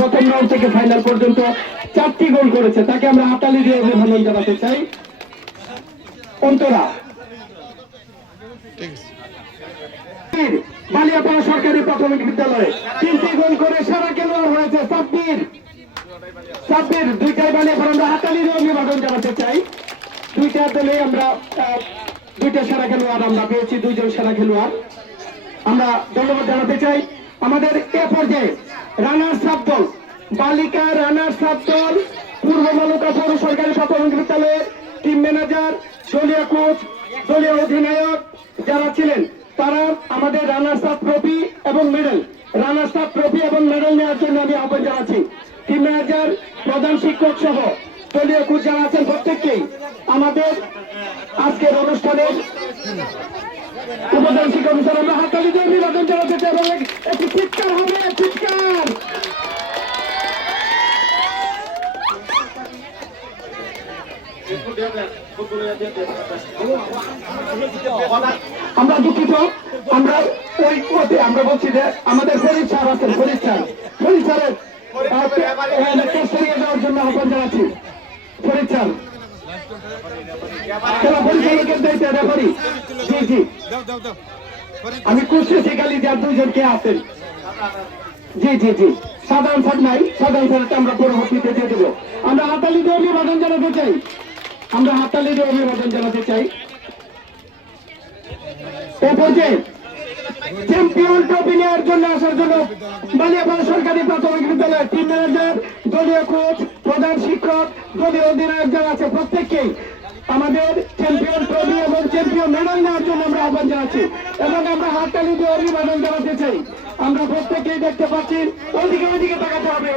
প্রথম রাউন্ড থেকে ফাইনাল পর্যন্ত 4টি গোল করেছে, তাকে আমরা হাততালি দিয়ে অভিনন্দন জানাতে চাই। অন্তরা বালিয়াপাড়া সরকারি প্রাথমিক বিদ্যালয়ে 3টি গোল করে সেরা খেলোয়াড় হয়েছে সাব্বির। 2টাই বালিয়াপাড়া, আমরা হাততালি দিয়ে অভিনন্দন জানাতে চাই। 2টা দলে আমরা 2টা সেরা খেলোয়াড় আমরা পেয়েছি, 2 জন সেরা খেলোয়াড় আমরা ধন্যবাদ জানাতে চাই। আমাদের এ পর্যায়ে রানার্স আপ দল, বালিকা রানার্স আপ দল পূর্ব মালুকা পৌর সরকারি প্রাথমিক বিদ্যালয়ের টিম ম্যানেজার, দলীয় কোচ, দলীয় অধিনায়ক যারা ছিলেন তারা আমাদের রানার্স আপ ট্রফি এবং মেডেল নেওয়ার জন্য আমি আহ্বান জানাচ্ছি। টিম ম্যানেজার, প্রধান শিক্ষক সহ দলীয় কোচ যারা আছেন প্রত্যেককেই আমাদের আজকের অনুষ্ঠানের উপদান শিক্ষক হিসেবে আমরা হাততালি দিয়ে অভিনন্দন জানাতে চাই। একটি চিৎকার হবে, চিৎকার। আমরা দুঃখিত, আমরা আমরা বলছি যে আমাদের ফরিদ স্যার আছেন, ফরিদ স্যারের যাওয়ার জন্য আহ্বান জানাচ্ছি। ফরিদ স্যার খেলা পরিচালকের দায়িত্বে রেফারি। জি আমি খুঁজতেছি খালি যে 2 জন কে আছেন। জি সাধারণ স্যার নাই, সাধারণ স্যারটা আমরা পরবর্তীতে দিয়ে দেবো। আমরা হাততালি দিয়ে অভিবাদন জানাতে চাই। এরপর যে চ্যাম্পিয়ন ট্রফি নেওয়ার জন্য আসার জন্য বালিয়াপাড়া সরকারি প্রাথমিক বিদ্যালয়ের টিম ম্যানেজার, দলীয় কোচ, প্রধান শিক্ষক, দলীয় অধিনায়ক যারা আছে প্রত্যেককেই আমাদের চ্যাম্পিয়ন ট্রফি এবং চ্যাম্পিয়ন মেডেল নেওয়ার জন্য আমরা আহ্বান জানাচ্ছি এবং আমরা হাততালি দিয়ে অভিবাদন জানাতে চাই। আমরা প্রত্যেকেই দেখতে পাচ্ছি, ওইদিকে তাকাতে হবে,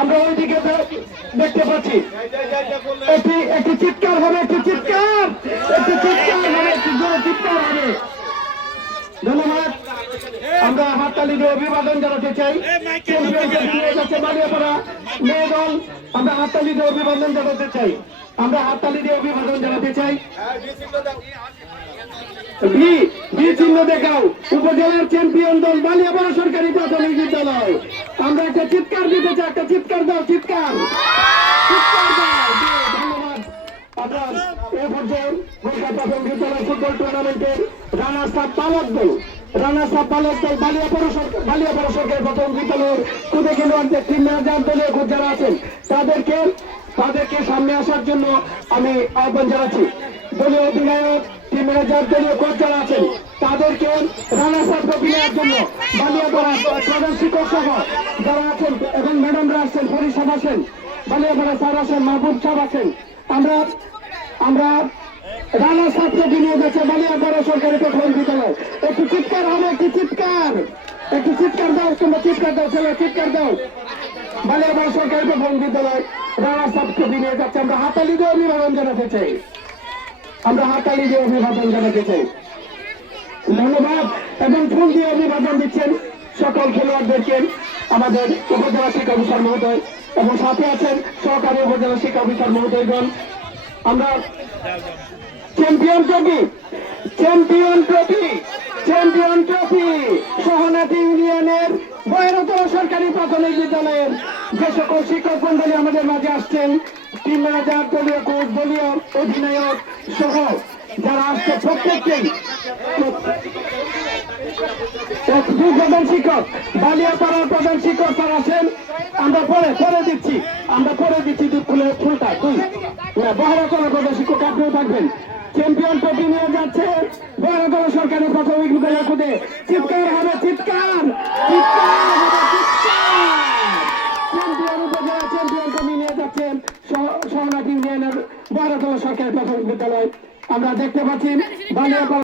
আমরা ওইদিকে দেখতে পাচ্ছি। একটি চিৎকার হবে, একটি চিৎকার হবে। ধন্যবাদ। আমরা হাততালি দিয়ে অভিবাদন জানাতে চাই। বালিয়াপাড়া মেয়ে দল, আমরা হাততালি দিয়ে অভিবাদন জানাতে চাই। বি চিহ্ন দেখাও উপজেলার চ্যাম্পিয়ন দল বালিয়াপাড়া সরকারি প্রাথমিক বিদ্যালয়। আমরা একটা চিৎকার দিতে চাই, একটা চিৎকার দাও, চিৎকার দাও। ধন্যবাদ। আমরা এ পর্যায়ে প্রাথমিক বিদ্যালয় ফুটবল টুর্নামেন্টের রানার্স আপ বালক দল বালিয়াপাড়া সরকারি প্রাথমিক বিদ্যালয়ের খুদে খেলোয়াড়দের টিম ম্যানেজার, দলীয় কোচ যারা আছেন তাদেরকে সামনে আসার জন্য আমি আহ্বান জানাচ্ছি। দলীয় অধিনায়ক, টিম ম্যানেজার, দলীয় কোচ যারা আছেন তাদেরকে রানার্স আপ ট্রফি নেওয়ার জন্য বালিয়াপাড়া প্রধান শিক্ষক সহ যারা আছেন এবং ম্যাডামরা আসছেন, ফরিদ সাহেব আছেন, বালিয়াপাড়া স্যার আছেন, মাহবুব সাহেব আছেন। আমরা রানার্স আপ ট্রফি নিয়ে যাচ্ছে বালিয়াপাড়া সরকারি প্রাথমিক বিদ্যালয়। একটি চিৎকার হবে, একটি চিৎকার দাও, তোমরা চিৎকার দাও, ছেলে চিৎকার দাও। বালিয়াপাড়া সরকারি প্রাথমিক বিদ্যালয় রানার্স আপ ট্রফি নিয়ে যাচ্ছে। আমরা হাততালি দিয়ে অভিবাদন জানাতে চাই। ধন্যবাদ। এবং ফুল দিয়ে অভিবাদন দিচ্ছেন সকল খেলোয়াড়দেরকে আমাদের উপজেলা শিক্ষা অফিসার মহোদয় এবং সাথে আছেন সহকারী উপজেলা শিক্ষা অফিসার মহোদয়গণ। আমরা চ্যাম্পিয়ন ট্রফি সহনাথী ইউনিয়নের বয়রতলা সরকারি প্রাথমিক বিদ্যালয়ের যে সকল শিক্ষক মন্ডলী আমাদের মাঝে আসছেন, টিম ম্যানেজার, দলীয় কোচ, দলীয় অধিনায়ক সহ যারা আসছে প্রত্যেককেই, প্রধান শিক্ষক, বালিয়াপাড়ার প্রধান শিক্ষক তারা আছেন। আমরা পরে দিচ্ছি ফুলটা বহরাতলা প্রধান শিক্ষক আপনিও থাকবেন। চ্যাম্পিয়ন ট্রফি নিয়ে যাচ্ছে বহরাতলা সরকারি প্রাথমিক বিদ্যালয় খুদে। চিৎকার হবে, চিৎকার। চ্যাম্পিয়ন উপজেলা চ্যাম্পিয়ন ট্রফি নিয়ে যাচ্ছেন সহনাথী ইউনিয়নের বহরাতলা সরকারি প্রাথমিক বিদ্যালয়। আমরা দেখতে পাচ্ছি বালিয়াপাড়া